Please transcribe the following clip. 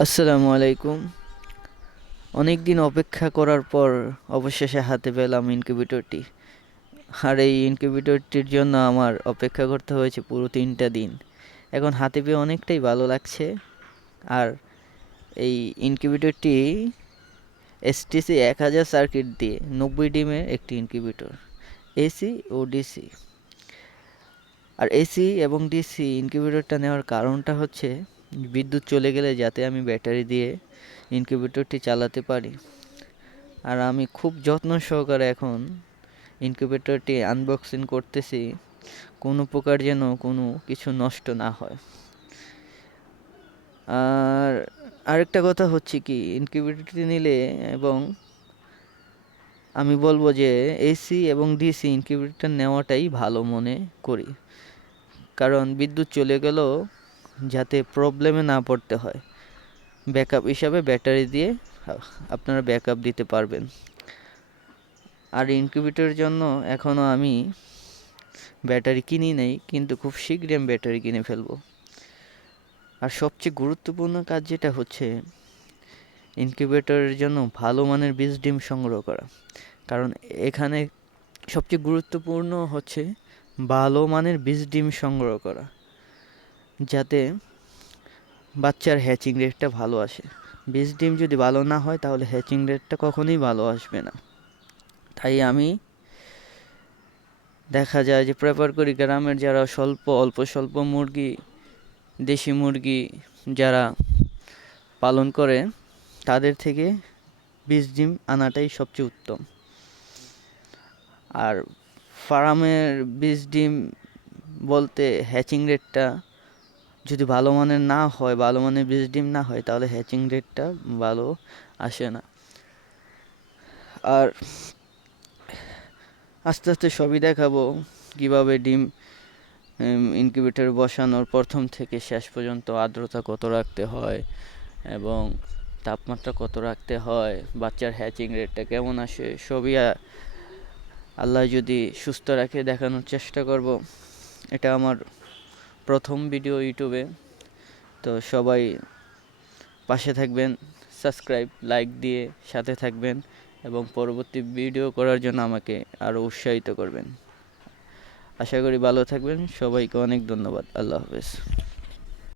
আসসালামু আলাইকুম। অনেক দিন অপেক্ষা করার পর অবশেষে হাতে পেলাম ইনকিউবেটরটি। আর এই ইনকিউবেটরটির জন্য আমার অপেক্ষা করতে হয়েছে পুরো 3টা দিন। এখন হাতে পেয়ে অনেকটাই ভালো লাগছে। আর এই ইনকিউবেটরটি এসটিসি 1000 সার্কিট দিয়ে 90 ডিমের একটি ইনকিউবেটর, এসি ও ডিসি। আর এসি এবং ডিসি ইনকিউবেটরটা নেওয়ার কারণটা হচ্ছে বিদ্যুৎ চলে গেলে যাতে আমি ব্যাটারি দিয়ে ইনকিউবেটরটি চালাতে পারি। আর আমি খুব যত্ন সহকারে এখন ইনকিউবেটরটি আনবক্সিং করতেছি, কোনো প্রকার যেন কোনো কিছু নষ্ট না হয়। আর আরেকটা কথা হচ্ছে কি, ইনকিউবেটরটি নিলে এবং আমি বলবো যে এসি এবং ডিসি ইনকিউবেটর নেওয়াটাই ভালো মনে করি। কারণ বিদ্যুৎ চলে গেলেও যাতে প্রবলেমে না পড়তে হয়, ব্যাকআপ হিসাবে ব্যাটারি দিয়ে আপনারা ব্যাকআপ দিতে পারবেন। আর ইনকিউবেটরের জন্য এখনও আমি ব্যাটারি কিনি নাই, কিন্তু খুব শীঘ্রই আমি ব্যাটারি কিনে ফেলবো। আর সবচেয়ে গুরুত্বপূর্ণ কাজ যেটা হচ্ছে ইনকিউবেটরের জন্য ভালো মানের বীজ ডিম সংগ্রহ করা। কারণ এখানে সবচেয়ে গুরুত্বপূর্ণ হচ্ছে ভালো মানের বীজ ডিম সংগ্রহ করা, যাতে বাচ্চার হ্যাচিং রেটটা ভালো আসে। বীজ ডিম যদি ভালো না হয় তাহলে হ্যাচিং রেটটা কখনোই ভালো আসবে না। তাই আমি দেখা যায় যে প্রেফার করি গ্রামের যারা অল্প স্বল্প মুরগি, দেশি মুরগি যারা পালন করে তাদের থেকে বীজ ডিম আনাটাই সবচেয়ে উত্তম। আর ফার্মের বীজ ডিম বলতে হ্যাচিং রেটটা যদি ভালো মানের না হয়, ভালো মানের বীজ ডিম না হয়, তাহলে হ্যাচিং রেটটা ভালো আসে না। আর আস্তে আস্তে সবই দেখাবো কিভাবে ডিম ইনকিউবেটর বসানোর প্রথম থেকে শেষ পর্যন্ত আর্দ্রতা কত রাখতে হয় এবং তাপমাত্রা কত রাখতে হয়, বাচ্চার হ্যাচিং রেটটা কেমন আসে, সবই আল্লাহ যদি সুস্থ রাখে দেখানোর চেষ্টা করব। এটা আমার প্রথম ভিডিও ইউটিউবে, তো সবাই পাশে থাকবেন, সাবস্ক্রাইব লাইক দিয়ে সাথে থাকবেন এবং পরবর্তী ভিডিও করার জন্য আমাকে আরও উৎসাহিত করবেন। আশা করি ভালো থাকবেন। সবাইকে অনেক ধন্যবাদ। আল্লাহ হাফেজ।